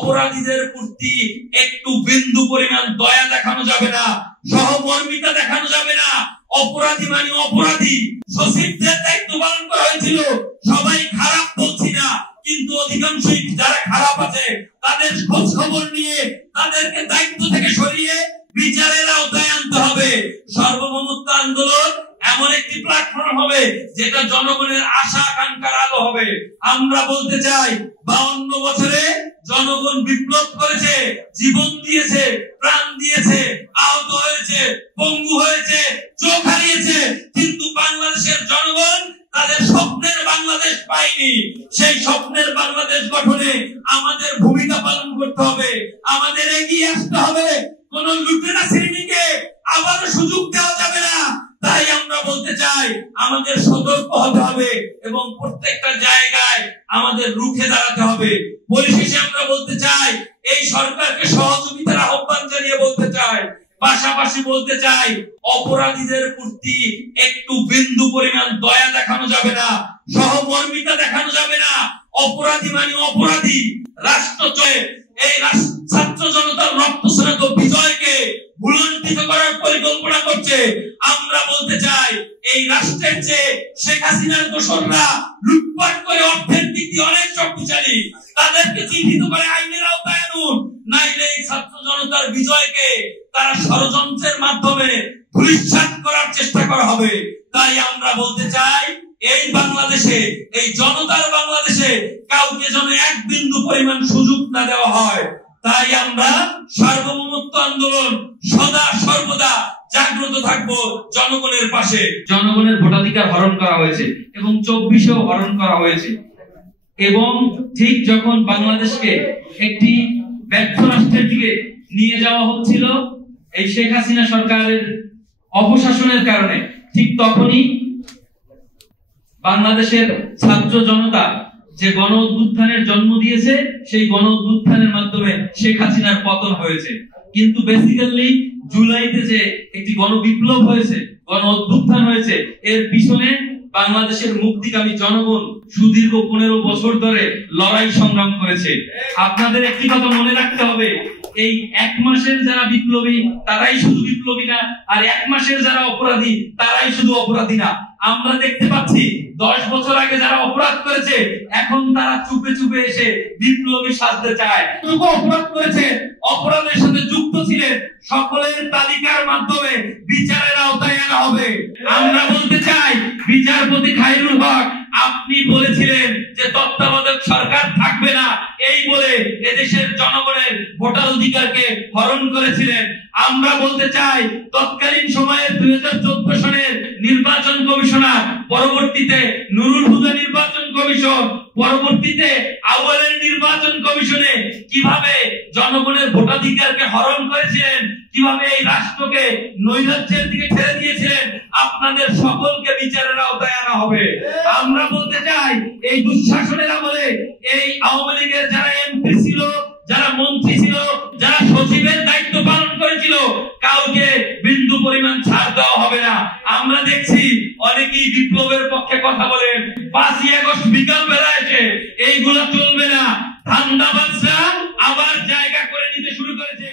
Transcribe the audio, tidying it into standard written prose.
অপরাধীদের প্রতি একটু বিন্দু পরিমাণ দয়া দেখানো যাবে না, সহমর্মিতা দেখানো যাবে না। অপরাধী মানে অপরাধী। সচিবদের দায়িত্ব পালন করা হয়েছিল, সবাই খারাপ বলছি না, কিন্তু অধিকাংশই যারা খারাপ আছে তাদের খোঁজ খবর নিয়ে তাদেরকে দায়িত্ব থেকে সরিয়ে বিচারের আওতায় আনতে হবে। সার্বভৌমত্ব আন্দোলন এমন একটি প্ল্যাটফর্ম হবে যেটা জনগণের আশা আকাঙ্ক্ষার আলো হবে। আমরা বলতে চাই 52 বছরে জনগণ বিপ্লব করেছে, জীবন দিয়েছে, প্রাণ দিয়েছে, আহত হয়েছে, পঙ্গু হয়েছে, চোখ হারিয়েছে, কিন্তু বাংলাদেশের জনগণ তাদের স্বপ্নের বাংলাদেশ পায়নি। সেই স্বপ্নের বাংলাদেশ গঠনে আমাদের ভূমিকা পালন করতে হবে, আমাদের এগিয়ে আসতে হবে। কোন লুটেরা শ্রেণীকে আবারও সুযোগ দেওয়া যাবে না। তাই আমরা বলতে চাই আমাদের সতর্ক হতে হবে এবং প্রত্যেকটা জায়গায় আমাদের রুখে দাঁড়াতে হবে। পরিশেষে আমরা বলতে চাই এই সরকারকে সহযোগিতার আহ্বান জানিয়ে বলতে চাই, পাশাপাশি বলতে চাই অপরাধীদের প্রতি একটু বিন্দু পরিমাণ দয়া দেখানো যাবে না, সহমর্মিতা দেখানো যাবে না। অপরাধী মানে অপরাধী। রাষ্ট্র এই ছাত্র জনতার রক্তস্নাত বিজয়কে ভুলণ্ঠিত করার পরিকল্পনা করছে। আমরা বলতে চাই এই রাষ্ট্রের চেয়ে শেখ হাসিনার দোসররা লুটপাট করে অর্থের দিক দিয়ে অনেক শক্তিশালী, তাদেরকে চিহ্নিত করে আইনের আওতায় আনুন, নাইলে এই ছাত্র জনতার বিজয়কে তারা ষড়যন্ত্রের মাধ্যমে ধূলিসাৎ করার চেষ্টা করা হবে। তাই আমরা বলতে চাই এই বাংলাদেশে, এই জনতার বাংলাদেশে কাউকে যেন এক বিন্দু পরিমাণ সুযোগ না দেওয়া হয়। তাই আমরা সার্বভৌমত্ব আন্দোলন সদা সর্বদা জাগ্রত থাকবো জনগণের পাশে। জনগণের ভোটাধিকার হরণ করা হয়েছে এবং 24-এও হরণ করা হয়েছে, এবং ঠিক যখন বাংলাদেশকে একটি ব্যর্থ রাষ্ট্রের দিকে নিয়ে যাওয়া হচ্ছিল এই শেখ হাসিনা সরকারের অপশাসনের কারণে, ঠিক তখনই বাংলাদেশের ছাত্র জনতা যে গণ অভ্যুত্থানের জন্ম দিয়েছে, সেই গণ অভ্যুত্থানের মাধ্যমে শেখ হাসিনার পতন হয়েছে। কিন্তু বেসিক্যালি জুলাইতে যে একটি গণ বিপ্লব হয়েছে, গণ অভ্যুত্থান হয়েছে, এর পিছনে বাংলাদেশের মুক্তিকামী জনগণ সুদীর্ঘ 15 বছর ধরে লড়াই সংগ্রাম করেছে। আপনাদের একটি কথা মনে রাখতে হবে, এই 1 মাসের যারা বিপ্লবী তারাই শুধু বিপ্লবী না, আর 1 মাসের যারা অপরাধী তারাই শুধু অপরাধী না। আমরা দেখতে পাচ্ছি 10 বছর আগে যারা অপরাধ করেছে এখন তারা চুপে চুপে এসে বিপ্লবী সাজতে চায়। তবু অপরাধ করেছে, অপরাধের সাথে যুক্ত ছিলেন, সকলের তালিকার মাধ্যমে বিচারের আওতায় আনা হবে। আমরা বলতে চাই বিচারপতি খায়রুল হক, আপনি বলেছিলেন যে তত্ত্বাবধায়ক সরকার থাকবে না, এই বলে এদেশের জনগণের ভোটার অধিকারকে হরণ করেছিলেন। আমরা বলতে চাই তৎকালীন সময়ে 2014 সনের নির্বাচন কমিশনার, পরবর্তীতে নুরুল হুদা নির্বাচন কমিশন, পরবর্তীতে আউয়ালের নির্বাচন কমিশনে কিভাবে জনগণের ভোটাধিকারকে হরণ করেছিলেন, কিভাবে এই রাষ্ট্রকে নৈরাজ্যের দিকে ঠেলে দিয়েছিলেন, আপনাদের সকলকে বিচারের আওতায় আনা হবে। আমরা বলতে চাই এই দুঃশাসনের আমলে এই আওয়ামী লীগের যারা এমপি ছিল, যারা মন্ত্রী ছিল, যারা সচিবের দায়িত্ব পালন করেছিল, কাউকে বিন্দু পরিমাণ ছাড় দেওয়া হবে না। আমরা দেখছি অনেকেই বিপ্লবের পক্ষে কথা বলেন, 5ই আগস্ট বিকাল বেলা এসে এইগুলা চলবে না, ধান্দাবাজরা আবার জায়গা করে নিতে শুরু করেছে।